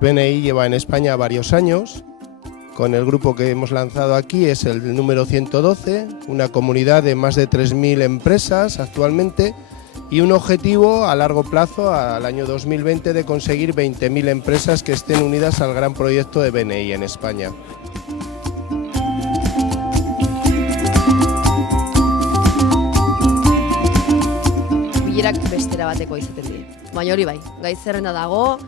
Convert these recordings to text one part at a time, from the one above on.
BNI lleva en España varios años. Con el grupo que hemos lanzado aquí es el número 112, una comunidad de más de 3.000 empresas actualmente y un objetivo a largo plazo, al año 2020, de conseguir 20.000 empresas que estén unidas al gran proyecto de BNI en España. Bilerak bestera bateko izaten dira. Baina hori bai, gai zerrenda dago,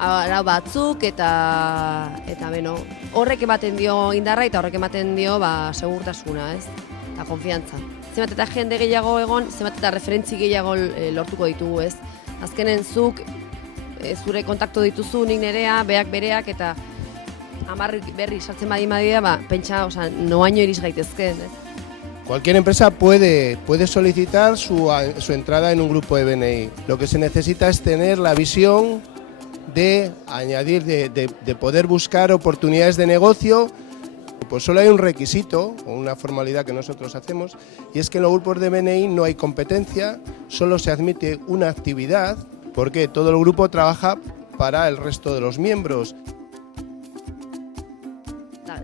arau batzuk eta beno, horrek ematen dio indarra eta horrek ematen dio segurtasuna, ez? Eta konfiantza. Zenbat eta jende gehiago egon, zenbat eta referentzi gehiago lortuko ditugu, ez? Azkenen zuk zure kontaktu dituzu, nik nerea, beak bereak eta 10 berri sartzen badira, pentsa, noaino iriz gaitezken, ez? Cualquier empresa puede solicitar su entrada en un grupo de BNI. Lo que se necesita es tener la visión de añadir, de poder buscar oportunidades de negocio. Pues solo hay un requisito o una formalidad que nosotros hacemos, y es que en los grupos de BNI no hay competencia, solo se admite una actividad, porque todo el grupo trabaja para el resto de los miembros.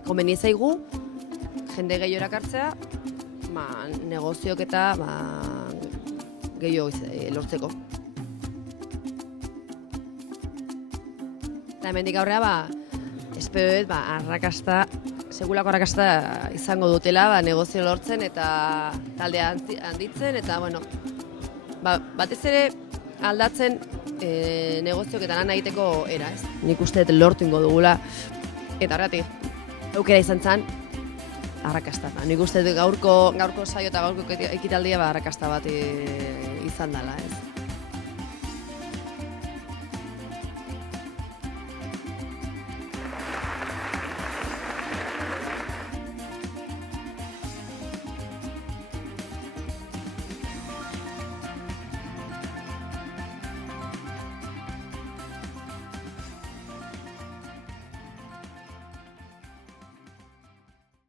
Komeni zaigu, jende gehiago erakartzea, negozioak eta gehiago lortzeko. Eta hemendik aurrera, espero dut, arrakasta, segulako arrakasta izango dutela, negozio lortzen eta taldea handitzen, eta, batez ere aldatzen negozioak eta lan egiteko era, ez? Nik uste dut lortu ingo dugula, eta horretik, aukera izan zen, arrakasta. Nik uste dut gaurko saio eta gaurko ekitaldia arrakasta bat izan dela, ez?